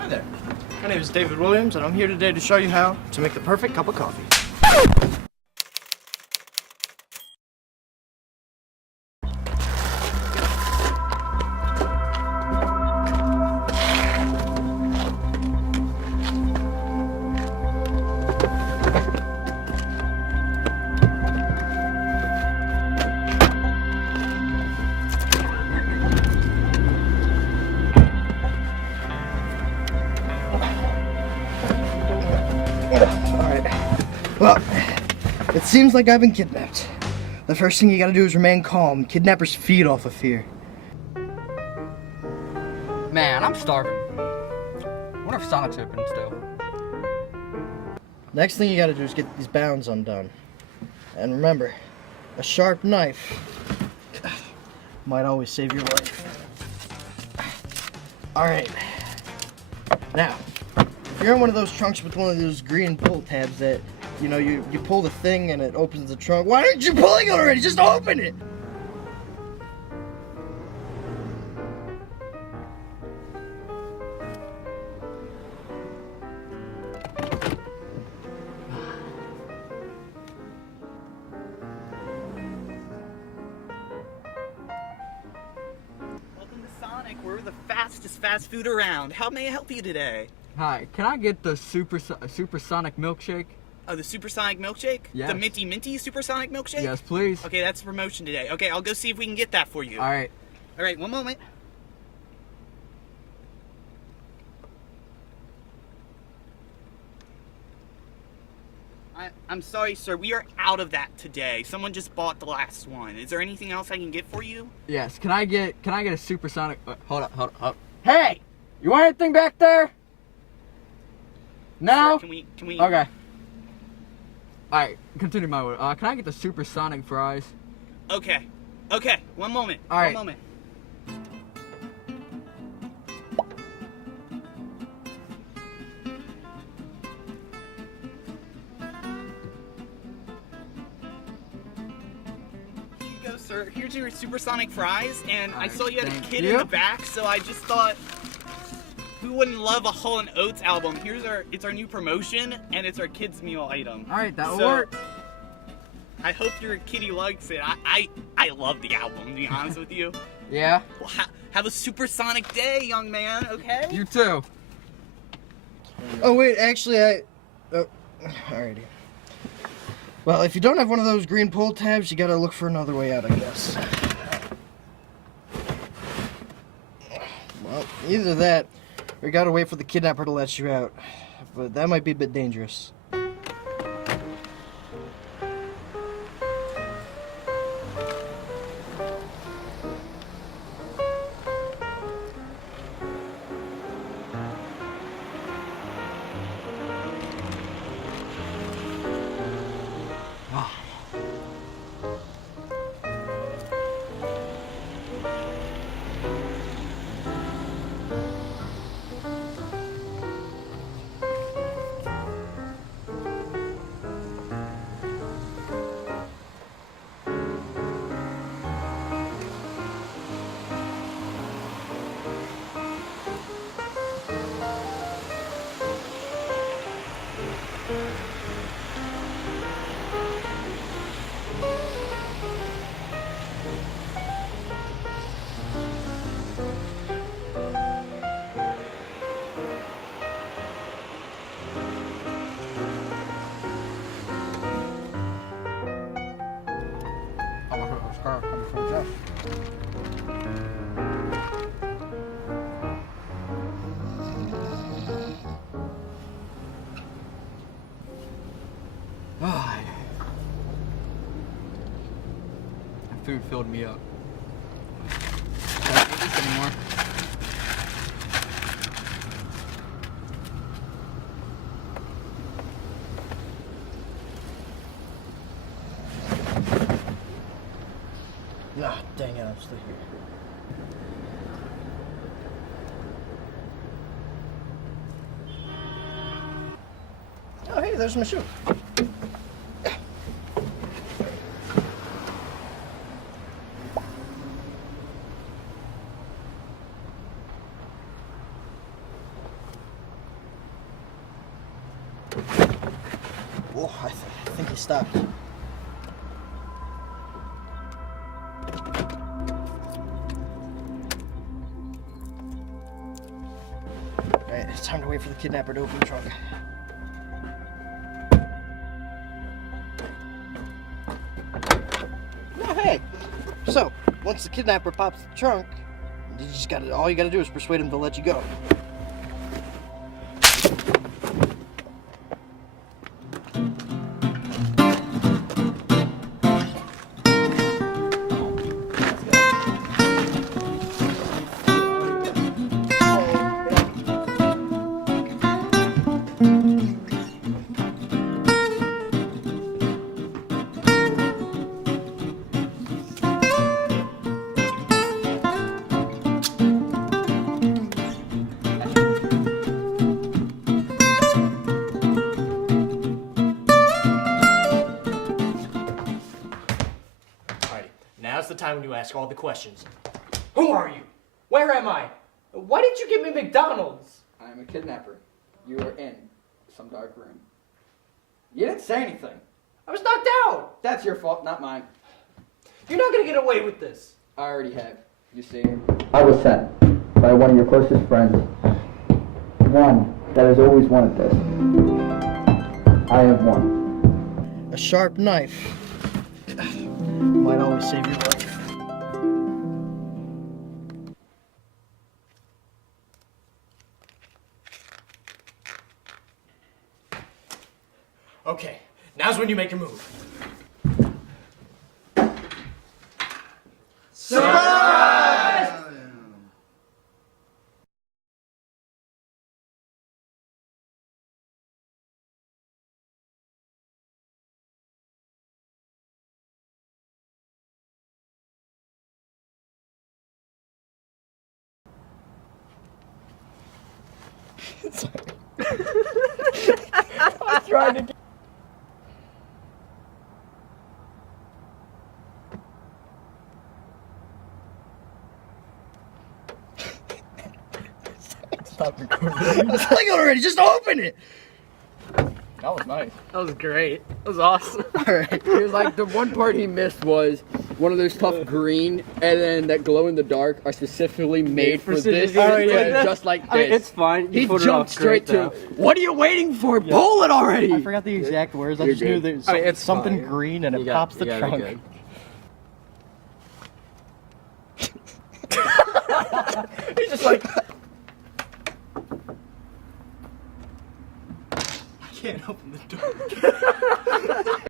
Hi there. My name is David Williams, and I'm here today to show you how to make the perfect cup of coffee. Well, it seems like I've been kidnapped. The first thing you gotta do is remain calm. Kidnappers feed off of fear. Man, I'm starving. I wonder if Sonic's open still. Next thing you gotta do is get these bounds undone. And remember, a sharp knife might always save your life. Alright. Now, if you're in one of those trunks with one of those green pull tabs that you know, you pull the thing and it opens the trunk. Why aren't you pulling it already? Just open it! Welcome to Sonic. We're the fastest fast food around. How may I help you today? Hi, can I get the supersonic milkshake? Oh, the supersonic milkshake? Yes. The minty supersonic milkshake? Yes, please. Okay, that's a promotion today. Okay, I'll go see if we can get that for you. All right. All right, one moment. I'm sorry, sir. We are out of that today. Someone just bought the last one. Is there anything else I can get for you? Yes. Can I get a supersonic? Hold up. Hey, you want anything back there? No. Sir, can we? Okay. Alright, continue my way. Can I get the supersonic fries? Okay. One moment. All right. One moment. Here you go, sir. Here's your supersonic fries, and I Alright, saw you had a thank kid you. in the back, so I just thought, who wouldn't love a Hall & Oates album? It's our new promotion, and it's our kids meal item. Alright, that'll So, work. I hope your kitty likes it. I love the album, to be honest with you. Yeah. Well, have a supersonic day, young man, okay? You too. Oh wait, actually alrighty. Well, if you don't have one of those green pull tabs, you gotta look for another way out, I guess. Well, either that, or you gotta wait for the kidnapper to let you out. But that might be a bit dangerous. Food filled me up. Can't eat this anymore. Ah, dang it, I'm still here. Oh, hey, there's my shoe. Oh, I think he stopped. Alright, it's time to wait for the kidnapper to open the trunk. Oh, hey! So, once the kidnapper pops the trunk, all you gotta do is persuade him to let you go. Now's the time when you ask all the questions. Who are you? Where am I? Why did you give me McDonald's? I'm a kidnapper. You are in some dark room. You didn't say anything. I was knocked out. That's your fault, not mine. You're not gonna get away with this. I already have. You see, I was sent by one of your closest friends. One that has always wanted this. I have won. A sharp knife might always save your life. Okay, now's when you make your move. Surprise! I'm trying to get... Stop recording. It's like already, just open it! That was nice. That was great. That was awesome. Alright. He was like, the one part he missed was one of those tough green, and then that glow in the dark are specifically made for this. Oh, Yeah, just like this. I mean, it's fine. You He pulled it jumped off straight great, to, though. what are you waiting for? Pull it already! I forgot the exact words. I You're just knew good. there's I mean, it's something fine. green and it You got- pops you the got it trunk. good. He's just like... I can't open the door.